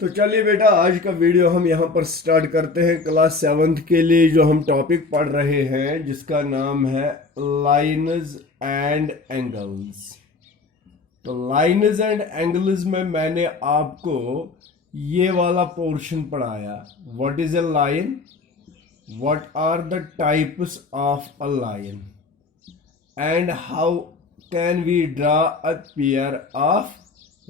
तो चलिए बेटा, आज का वीडियो हम यहाँ पर स्टार्ट करते हैं। क्लास 7th के लिए जो हम टॉपिक पढ़ रहे हैं जिसका नाम है लाइन्स एंड एंगल्स। तो लाइन्स एंड एंगल्स में मैंने आपको ये वाला पोर्शन पढ़ाया। What is a line, what are the types of a line and how can we draw a pair of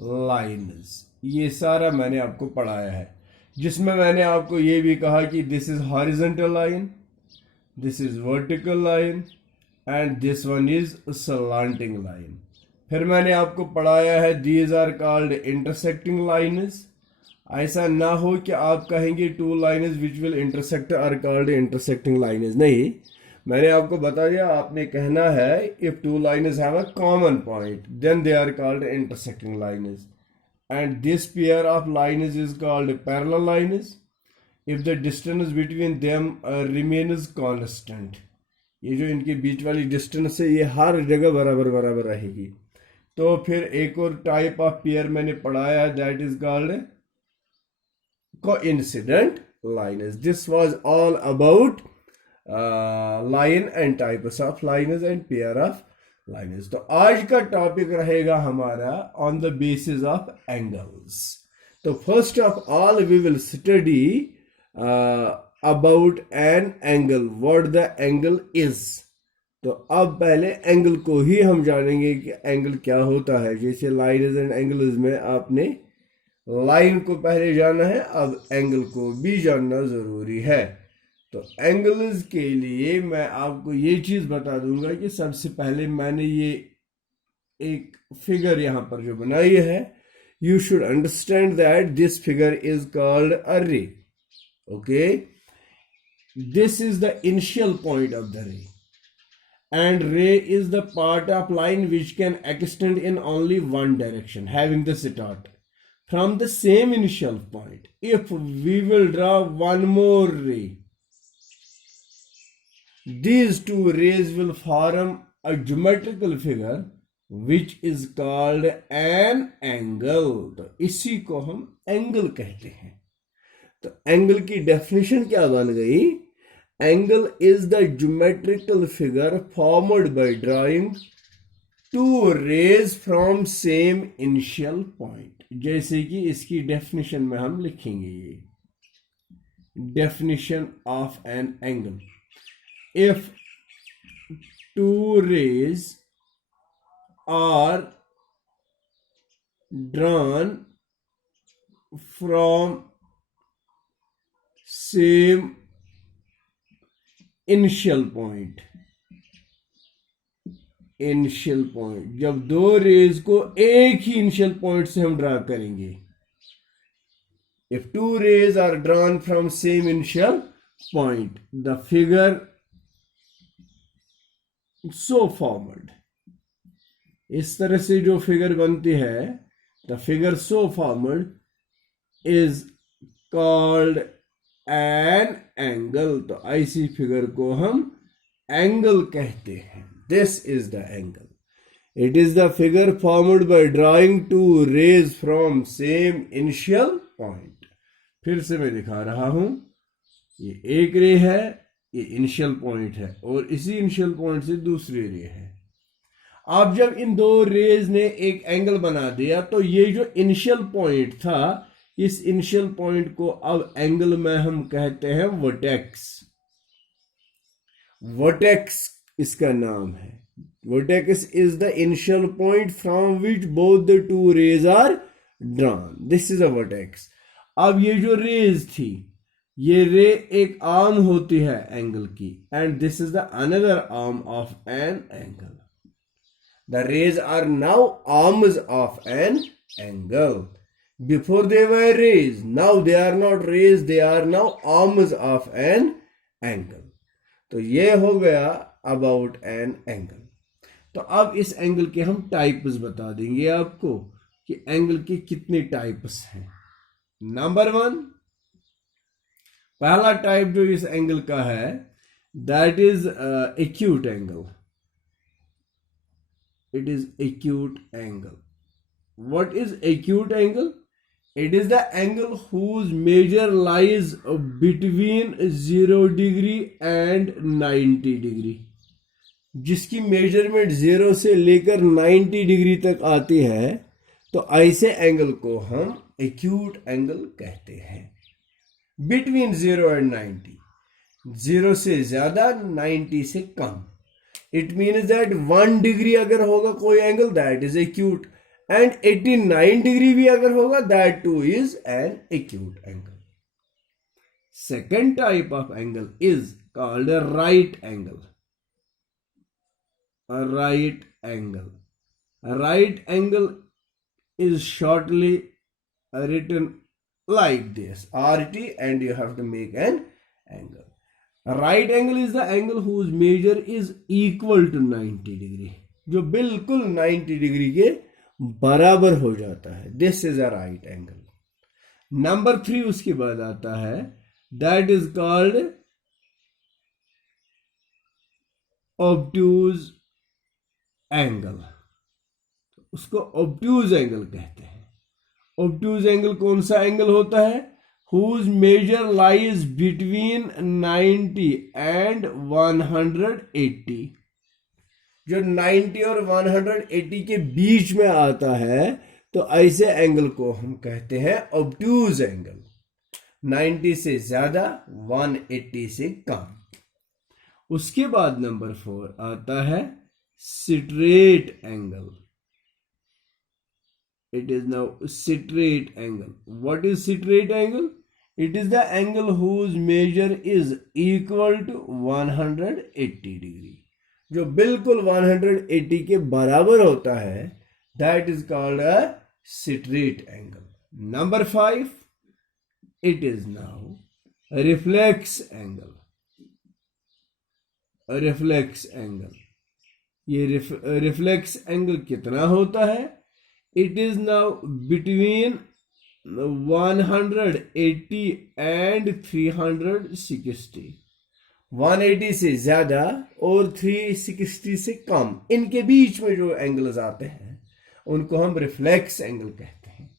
lines. ये सारा मैंने आपको पढ़ाया है, जिसमें मैंने आपको ये भी कहा कि this is horizontal line, this is vertical line and this one is slanting line. फिर मैंने आपको पढ़ाया है these are called intersecting lines. ऐसा ना हो कि आप कहेंगे two lines which will intersect are called intersecting lines. नहीं, मैंने आपको बता दिया, आपने कहना है if two lines have a common point then they are called intersecting lines and this pair of lines is called parallel lines if the distance between them remains constant। ये जो इनके बीच वाली डिस्टेंस है ये हर जगह बराबर बराबर रहेगी। तो फिर एक और टाइप ऑफ पेयर मैंने पढ़ाया है, that is called coincident lines। this was all about line and types of lines and pair of lines। तो आज का टॉपिक रहेगा हमारा on the basis of angles. तो first of all we will study about an angle, what the angle is. तो अब पहले angle को ही हम जानेंगे कि एंगल क्या होता है। जैसे लाइन्स एंड एंगल्स में आपने लाइन को पहले जाना है, अब एंगल को भी जानना जरूरी है। तो एंगल्स के लिए मैं आपको ये चीज बता दूंगा कि सबसे पहले मैंने ये एक फिगर यहां पर जो बनाई है, you should understand that this figure is called a ray. Okay, this is the initial point of the ray and ray is the part of line which can extend in only one direction having the start from the same initial point. If we will draw one more ray, these two rays will form a geometrical figure which is called an angle। तो इसी को हम angle कहते हैं। तो angle की definition क्या बन गई? Angle is the geometrical figure formed by drawing two rays from same initial point। जैसे कि इसकी डेफिनेशन में हम लिखेंगे ये definition of an angle. If two rays are drawn from same initial point, initial point, जब दो रेज को एक ही इनिशियल पॉइंट से हम ड्रा करेंगे, if two rays are drawn from same initial point the figure so formed. इस तरह से जो फिगर बनती है, the figure so formed is called an angle. तो ऐसी फिगर को हम एंगल कहते हैं। This is the angle. It is the figure formed by drawing two rays from same initial point. फिर से मैं दिखा रहा हूं, ये एक रे है, ये इनिशियल पॉइंट है, और इसी इनिशियल पॉइंट से दूसरी रे है। अब जब इन दो रेज ने एक एंगल बना दिया, तो ये जो इनिशियल पॉइंट था, इस इनिशियल पॉइंट को अब एंगल में हम कहते हैं वर्टेक्स। वर्टेक्स इसका नाम है। Vertex is the initial point from which both the two rays are drawn. This is a vertex. अब ये जो रेज थी, ये रे एक आर्म होती है एंगल की, and this is the another arm of an angle. The rays are now arms of an angle. Before they were rays, now they are not rays, they are now arms of an angle। तो ये हो गया about an angle। तो अब इस angle के हम types बता देंगे आपको कि एंगल के कितने टाइप्स हैं। नंबर 1, पहला टाइप जो इस एंगल का है, that is acute angle. It is acute angle. What is acute angle? It is the angle whose measure lies between 0 degree and 90 degree. जिसकी मेजरमेंट 0 से लेकर 90 डिग्री तक आती है, तो ऐसे एंगल को हम एक्यूट एंगल कहते हैं. बिटवीन 0 एंड 90, 0 से ज्यादा, 90 से कम. इट मीन्स दैट 1 डिग्री अगर होगा कोई angle, that is acute. And 89 degree भी अगर होगा, that two is an acute angle. Second type of angle is called a right angle. A right angle. A right angle is shortly written like this, RT, and you have to make an angle. A right angle is the angle whose measure is equal to 90 degree. जो बिल्कुल 90 degree के बराबर हो जाता है. This is a right angle. Number 3 उसके बाद आता है, that is called obtuse angle. उसको ऑब्ट्यूज एंगल कहते हैं. ऑब्ट्यूज एंगल कौन सा एंगल होता है? Whose major lies between 90 and 180. जो 90 और 180 के बीच में आता है, तो ऐसे एंगल को हम कहते हैं ऑब्ट्यूज एंगल. 90 से ज्यादा, 180 से कम. उसके बाद नंबर 4 आता है straight angle. It is now straight angle. What is straight angle? It is the angle whose measure is equal to 180 degree. जो बिल्कुल 180 के बराबर होता है, that is called a straight angle. Number 5, it is now a reflex angle. A reflex angle. ये reflex angle कितना होता है? It is now between 180 and 360. 180 से ज्यादा और 360 से कम, इनके बीच में जो एंगल्स आते हैं उनको हम रिफ्लेक्स एंगल कहते हैं.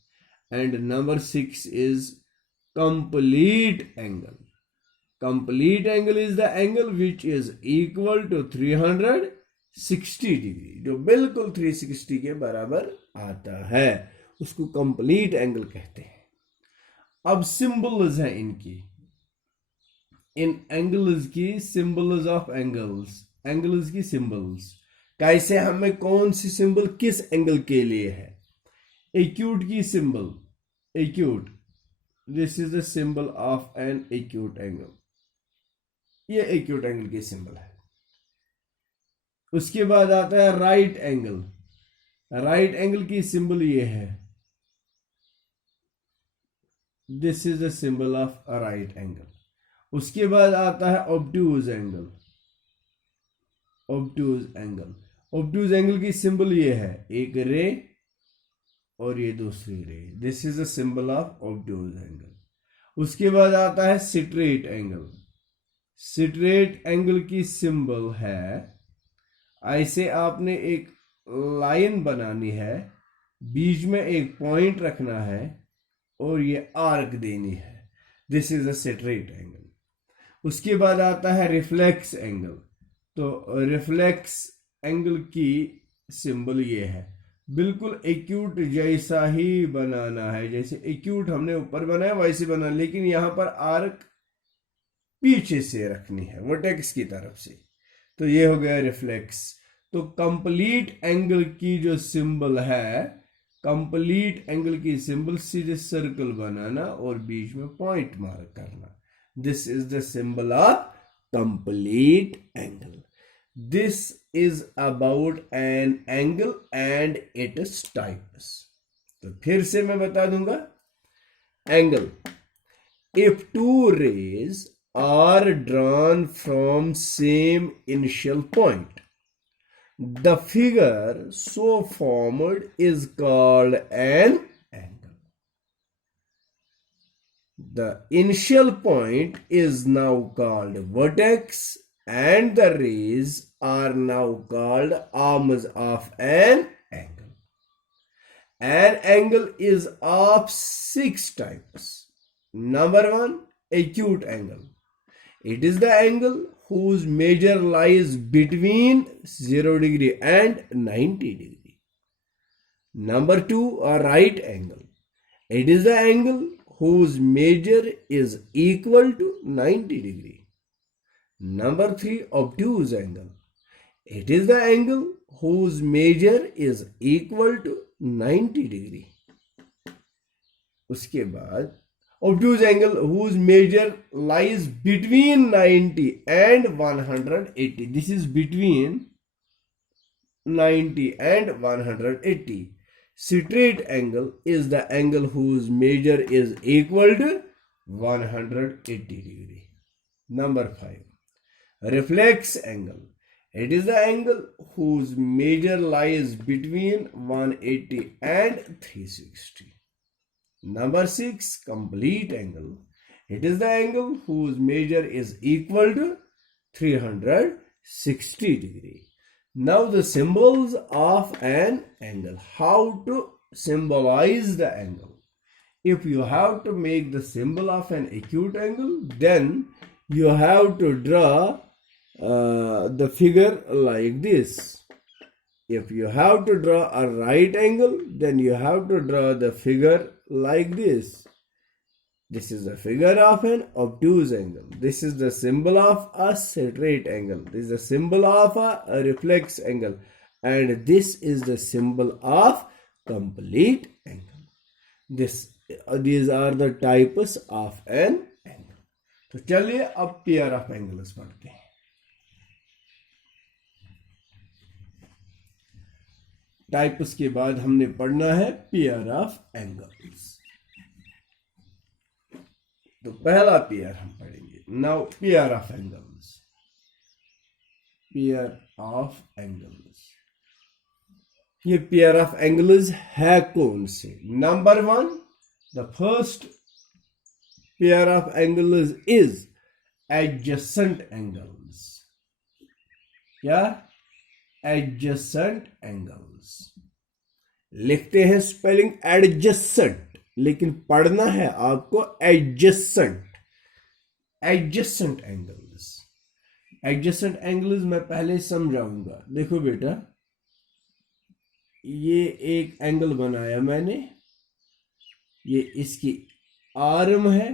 And number 6 is complete angle. Complete angle is the angle which is equal to 360 degree. जो बिल्कुल 360 के बराबर आता है, उसको कंप्लीट एंगल कहते हैं. अब सिंबल्स हैं इनकी. इन एंगल्स की सिंबल्स ऑफ एंगल्स. एंगल्स की सिंबल्स कैसे, हमें कौन सी सिंबल किस एंगल के लिए है? एक्यूट की symbol, acute, this is the symbol of an acute angle. ये एक्यूट एंगल की सिंबल है. उसके बाद आता है राइट एंगल. राइट एंगल की सिंबल ये है, this is the symbol of a right angle. उसके बाद आता है obtuse angle. Obtuse angle. Obtuse angle की सिंबल ये है, एक रे और ये दूसरी रे. This is the symbol of obtuse angle. उसके बाद आता है स्ट्रेट एंगल. स्ट्रेट एंगल की सिंबल है, ऐसे आपने एक लाइन बनानी है, बीच में एक पॉइंट रखना है और ये आर्क देनी है. This is a straight angle. उसके बाद आता है रिफ्लेक्स एंगल. तो रिफ्लेक्स एंगल की सिंबल ये है, बिल्कुल एक्यूट जैसा ही बनाना है. जैसे एक्यूट हमने ऊपर बनाया वैसे बना, लेकिन यहां पर आर्क पीछे से रखनी है, वर्टेक्स की तरफ से. तो ये हो गया रिफ्लेक्स. तो कंप्लीट एंगल की जो सिंबल है, कंप्लीट एंगल की सिंबल सीधे सर्कल बनाना और बीच में पॉइंट मार्क करना. This is the symbol of complete angle. This is about an angle and its types. तो फिर से मैं बता दूंगा. Angle, if two rays are drawn from same initial point, the figure so formed is called an angle. The initial point is now called vertex and the rays are now called arms of an angle. An angle is of 6 types. Number 1, acute angle. It is the angle whose measure lies between 0 degree and 90 degree. Number 2, a right angle. It is the angle whose measure is equal to 90 degree. Number 3, obtuse angle. It is the angle whose measure is equal to 90 degree. उसके बाद obtuse angle whose measure lies between 90 and 180. This is between 90 and 180. Straight angle is the angle whose measure is equal to 180 degree. Number 5, reflex angle. It is the angle whose measure lies between 180 and 360. Number 6, complete angle. It is the angle whose measure is equal to 360 degree. Now the symbols of an angle. How to symbolize the angle? If you have to make the symbol of an acute angle, then you have to draw the figure like this. If you have to draw a right angle, then you have to draw the figure like this. This is the figure of an obtuse angle. This is the symbol of a straight angle. This is the symbol of a reflex angle. And this is the symbol of complete angle. These are the types of an angle. तो चलिए अब pair of angles पढ़ते हैं. Types के बाद हमने पढ़ना है पेयर ऑफ एंगल्स. तो पहला पेयर हम पढ़ेंगे. Now pair of angles. Pair of angles. ये पेयर ऑफ एंगल्स है कौन से? Number 1, the first pair of angles is adjacent angles. क्या? Adjacent angles. लिखते हैं स्पेलिंग एडजेसेंट, लेकिन पढ़ना है आपको adjacent. Adjacent angles. Adjacent angles मैं पहले समझाऊंगा. देखो बेटा, ये एक एंगल बनाया मैंने. ये इसकी आर्म है,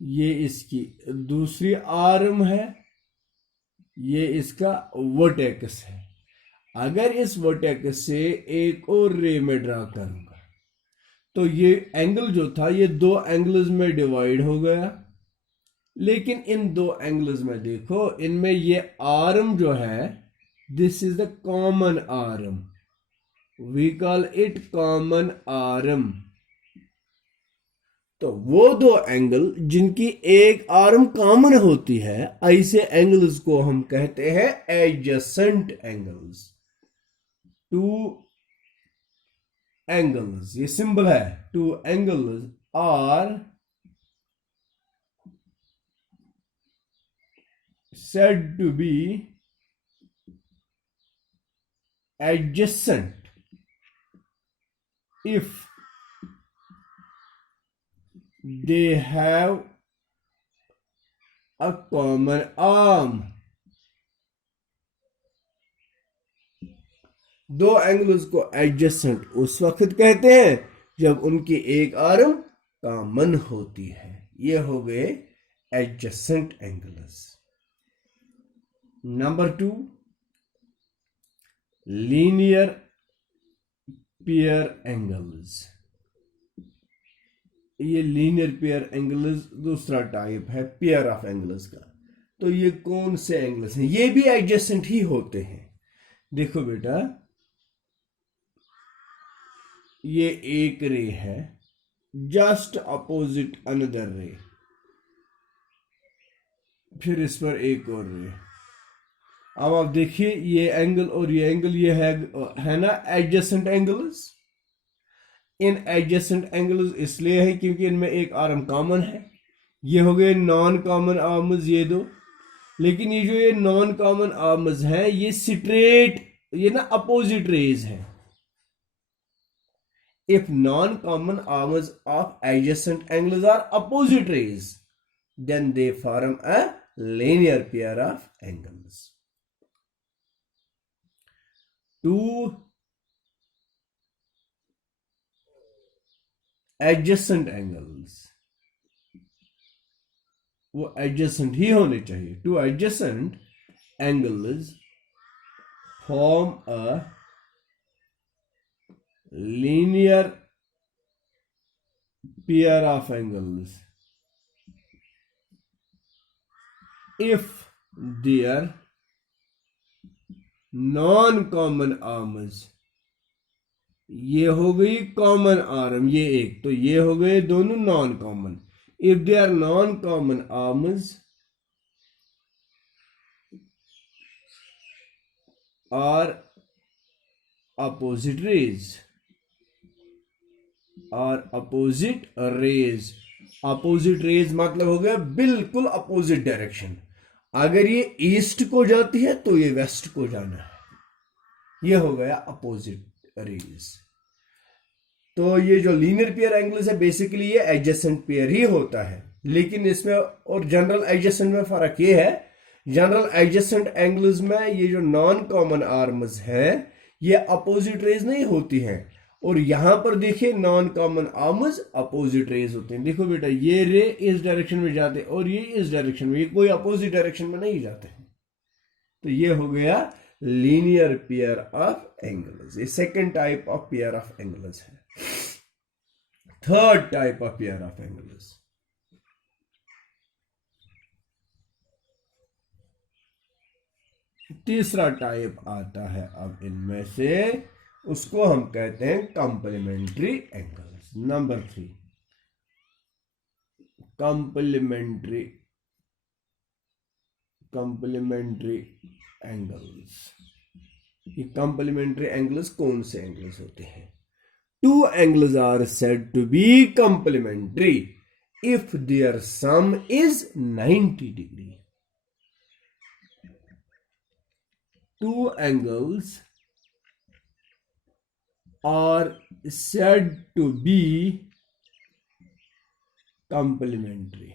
ये इसकी दूसरी आर्म है, ये इसका वर्टेक्स है. अगर इस वर्टेक्स से एक और रे में ड्रा करूंगा तो ये एंगल जो था ये दो एंगल्स में डिवाइड हो गया. लेकिन इन दो एंगल्स में देखो, इनमें ये आर्म जो है, this is the common arm. We call it common arm. तो वो दो एंगल जिनकी एक आर्म कॉमन होती है, ऐसे एंगल्स को हम कहते हैं एडजेसेंट एंगल्स. टू एंगल्स, ये सिंबल है. Two angles are said to be adjacent if they have a common arm. दो एंगल्स को एडजेसेंट उस वक्त कहते हैं जब उनकी एक आर्म कॉमन होती है. ये हो गए adjacent angles. Number 2, linear pair angles. ये लीनियर पेयर एंगल्स दूसरा टाइप है पेयर ऑफ एंगल्स का. तो ये कौन से एंगल्स हैं? ये भी एडजेसेंट ही होते हैं. देखो बेटा, ये एक रे है, जस्ट अपोजिट अनदर रे. फिर इस पर एक और रे. अब आप देखिए, ये एंगल और ये एंगल, ये है ना एडजेसेंट एंगल्स. इन एडजेसेंट एंगल्स इसलिए है क्योंकि इनमें एक आर्म कॉमन है. ये हो गए नॉन कॉमन आर्म्स, ये दो. लेकिन ये जो ये नॉन कॉमन आर्म्स हैं, ये स्ट्रेट, ये ना अपोजिट रेज है. if non-common arms of adjacent angles are opposite rays, then they form a linear pair of angles. Two adjacent angles, वो adjacent ही होने चाहिए. Two adjacent angles form a linear pair of angles if their non-common arms, ये हो गई common arm, ये एक, तो ये हो गए दोनों non common. If they are non common arms are opposite rays, और अपोजिट रेज, अपोजिट रेज मतलब हो गया बिल्कुल अपोजिट डायरेक्शन. अगर ये ईस्ट को जाती है तो ये वेस्ट को जाना है, ये हो गया अपोजिट रेज. तो ये जो लीनियर पेयर एंगल्स है बेसिकली ये एडजेसेंट पेयर ही होता है, लेकिन इसमें और जनरल एडजेसेंट में फर्क ये है, जनरल एडजेसेंट एंगल्स में ये जो नॉन कॉमन आर्म्स हैं ये अपोजिट रेज नहीं होती हैं, और यहां पर देखिए non common arms opposite raise होते हैं. देखो बेटा ये रे इस डायरेक्शन में जाते हैं और ये इस डायरेक्शन में, ये कोई अपोजिट डायरेक्शन में नहीं जाते हैं. तो ये हो गया लीनियर पेयर ऑफ एंगल्स. ये second type of pair of angles है. Third type of pair of angles, तीसरा टाइप आता है अब इनमें से, उसको हम कहते हैं complementary angles. Number 3 complementary angles. ये कंप्लीमेंट्री एंगल्स कौन से एंगल्स होते हैं? Two angles are said to be complementary if their sum is 90 degree. Two angles are said to be complementary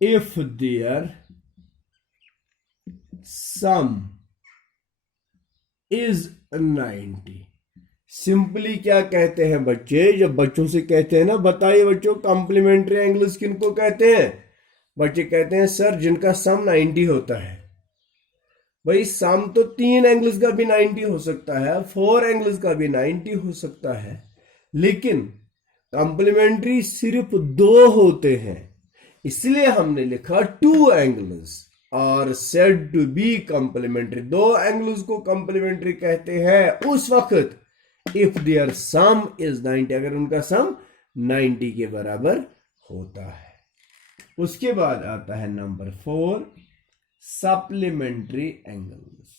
if their sum is 90. Simply क्या कहते हैं बच्चे, जब बच्चों से कहते हैं ना बताइए बच्चों कॉम्प्लीमेंट्री एंगल्स किनको कहते हैं, बच्चे कहते हैं सर जिनका सम 90 होता है. भाई सम तो 3 एंगल्स का भी 90 हो सकता है, 4 एंगल्स का भी 90 हो सकता है, लेकिन कॉम्प्लीमेंट्री सिर्फ 2 होते हैं. इसलिए हमने लिखा 2 angles are said to be complementary. 2 angles को कंप्लीमेंट्री कहते हैं उस वक्त इफ देयर सम इज 90, अगर उनका सम 90 के बराबर होता है. उसके बाद आता है number 4 supplementary angles.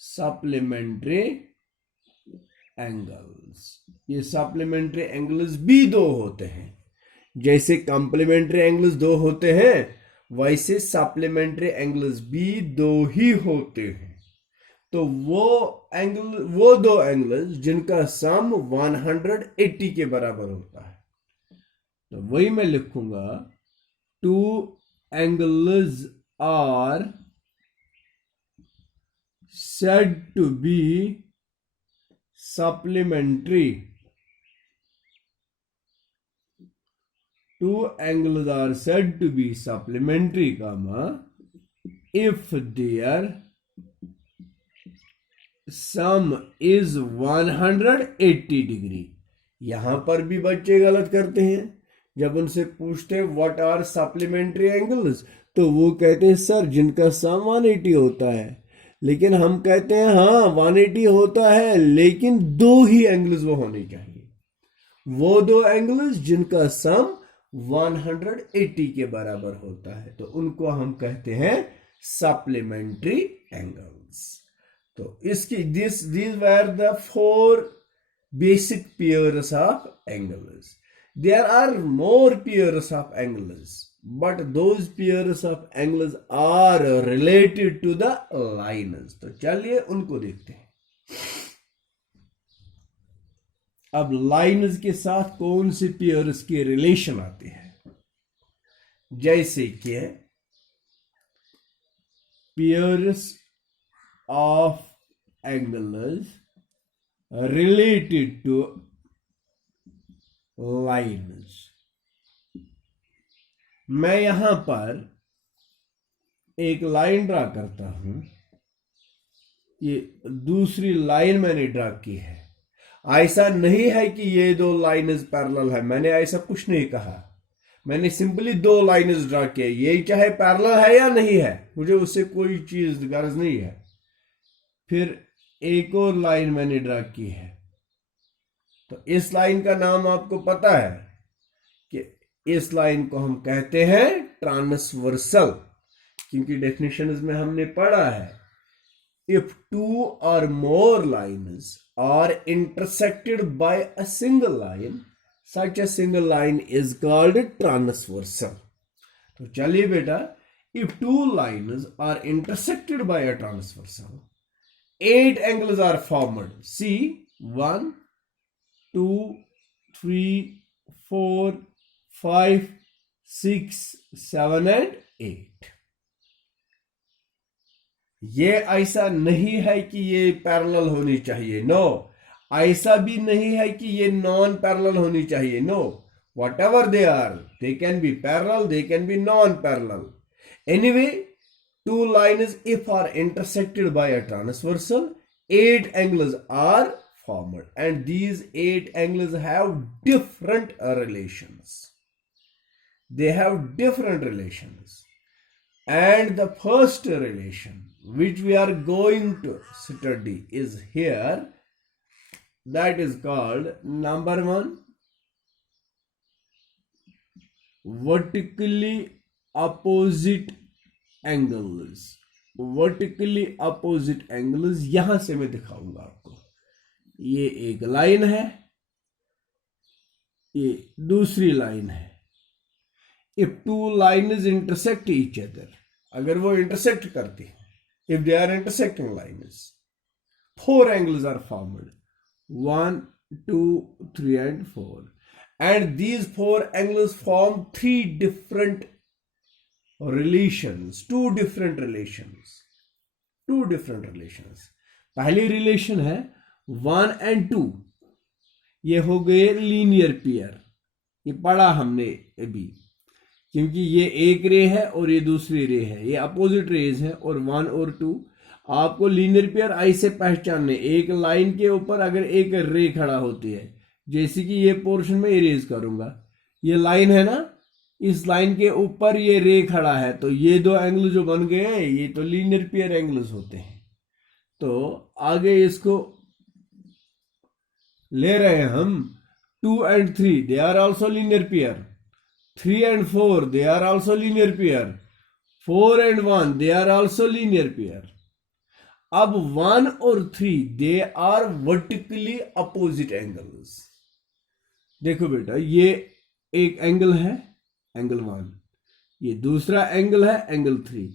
Supplementary angles, ये सप्लीमेंट्री एंगल्स भी 2 होते हैं. जैसे कंप्लीमेंट्री एंगल्स 2 होते हैं वैसे सप्लीमेंट्री एंगल्स भी 2 ही होते हैं. तो वो 2 एंगल्स जिनका सम 180 के बराबर होता है, तो वही मैं लिखूंगा 2 angles are said to be supplementary. 2 angles are said to be supplementary, if their sum is 180 degree. यहां पर भी बच्चे गलत करते हैं. जब उनसे पूछते हैं व्हाट आर सप्लीमेंट्री एंगल्स, तो वो कहते हैं सर जिनका सम 180 होता है, लेकिन हम कहते हैं हाँ 180 होता है लेकिन 2 ही एंगल्स वो होने चाहिए. वो 2 एंगल्स जिनका सम 180 के बराबर होता है, तो उनको हम कहते हैं सप्लीमेंट्री एंगल्स. तो इसकी these were the 4 basic pairs of angles. There are more pairs of angles, but those pairs of angles are related to the lines. तो चलिए उनको देखते हैं. अब लाइन्स के साथ कौन से पेयर्स के रिलेशन आते हैं? जैसे कि pairs of angles related to lines. मैं यहां पर एक लाइन ड्रा करता हूं. ये दूसरी लाइन मैंने ड्रा की है. ऐसा नहीं है कि ये दो लाइन्स पैरेलल है. मैंने ऐसा कुछ नहीं कहा. मैंने सिंपली दो लाइन्स ड्रा किए. ये चाहे पैरेलल है या नहीं है, मुझे उससे कोई चीज गर्ज नहीं है. फिर एक और लाइन मैंने ड्रा की है. तो इस लाइन का नाम आपको पता है कि इस लाइन को हम कहते हैं ट्रांसवर्सल, क्योंकि डेफिनेशंस में हमने पढ़ा है if two or more lines are intersected by a single line, such a single line is called transversal. तो चलिए बेटा, if two lines are intersected by a transversal, 8 angles are formed. See, 1, 2, 3, 4, 5, 6, 7 and 8. ये ऐसा नहीं है कि ये parallel होनी चाहिए. नो. ऐसा भी नहीं है कि ये नॉन पैरेलल होनी चाहिए. No. Whatever they are, they can be parallel, they can be non-parallel. Anyway, two lines if are intersected by a transversal, 8 angles are formed, and these 8 angles have different relations. They have different relations, and the first relation which we are going to study is here. That is called number 1, vertically opposite angles. Vertically opposite angles यहां से मैं दिखाऊंगा आपको. ये एक line है, ये दूसरी लाइन है. If two lines intersect each other, अगर वो इंटरसेक्ट करती हैं, if they are intersecting lines, 4 angles are formed. 1, 2, 3 and 4, and these 4 angles form 3 different relations. Two different relations. पहली रिलेशन है 1 and 2. ये हो गए लीनियर पेयर. ये पढ़ा हमने अभी, क्योंकि ये एक रे है और ये दूसरी रे है. ये अपोजिट रेज है, और 1 और 2 आपको लीनियर पेयर ऐसे पहचानने. एक लाइन के ऊपर अगर एक रे खड़ा होती है, जैसे कि ये पोर्शन में इरेज करूंगा, ये लाइन है ना, इस लाइन के ऊपर ये रे खड़ा है, तो ये दो एंगल जो बन गए ये तो लीनियर पेयर एंगल्स होते हैं. तो आगे इसको ले रहे हैं हम. 2 and 3 they are also linear pair. 3 and 4 they are also linear pair. 4 and 1 they are also linear pair. अब 1 और 3 they are vertically opposite angles. देखो बेटा, ये एक एंगल है, एंगल 1. ये दूसरा एंगल है, एंगल 3.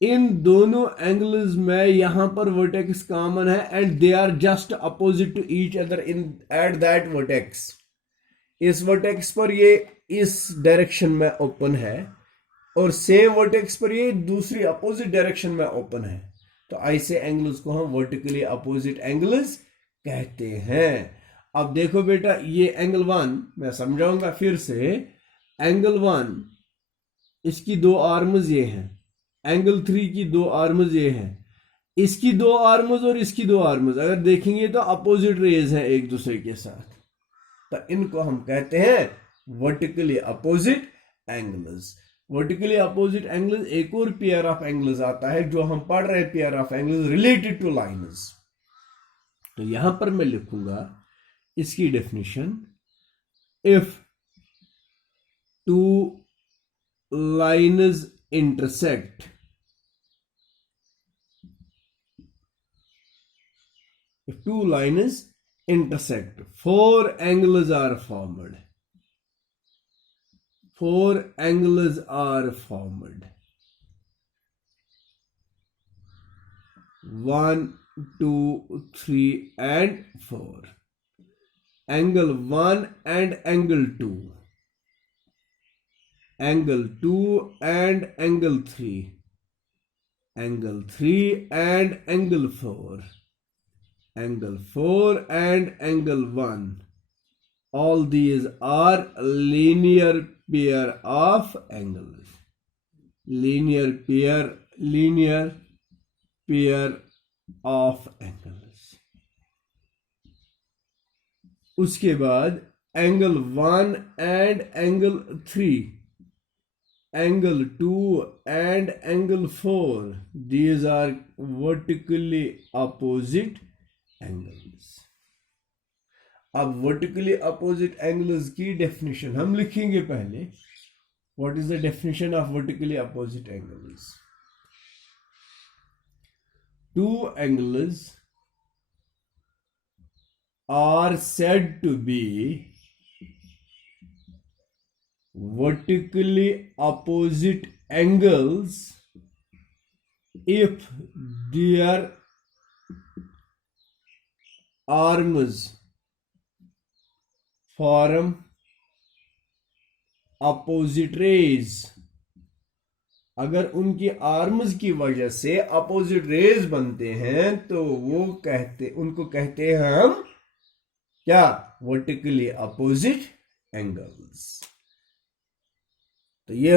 इन दोनों एंगल्स में यहां पर वर्टेक्स कॉमन है, and they are just opposite to each other in at that vertex. इस वर्टेक्स पर ये इस डायरेक्शन में ओपन है, और सेम वर्टेक्स पर ये दूसरी अपोजिट डायरेक्शन में ओपन है. तो ऐसे एंगल्स को हम वर्टिकली अपोजिट एंगल्स कहते हैं. अब देखो बेटा, ये एंगल 1 मैं समझाऊंगा फिर से. एंगल 1, इसकी 2 आर्म्स ये हैं. एंगल 3 की 2 आर्म्स ये हैं. इसकी 2 आर्म्स और इसकी 2 आर्म्स अगर देखेंगे तो अपोजिट रेज हैं एक दूसरे के साथ. तो इनको हम कहते हैं vertically opposite angles. Vertically opposite angles एक और पेयर ऑफ एंगल्स आता है जो हम पढ़ रहे हैं, pair of angles related two lines. तो यहां पर मैं लिखूंगा इसकी definition. If two lines intersect, if two lines intersect, 4 angles are formed. 4 angles are formed. 1, 2, 3 and 4. Angle 1 and angle 2. Angle 2 and angle 3. Angle 3 and angle 4. Angle 4 and angle 1. All these are linear pair of angles. Linear pair of angles. उसके बाद angle 1 and angle 3, angle 2 and angle 4, these are vertically opposite angles. अब vertically opposite angles की definition हम लिखेंगे पहले. What is the definition of vertically opposite angles? Two angles are said to be vertically opposite angles if their arms form opposite rays. अगर उनकी arms की वजह से अपोजिट रेज बनते हैं तो उनको कहते हैं हम क्या? Vertically opposite angles. तो ये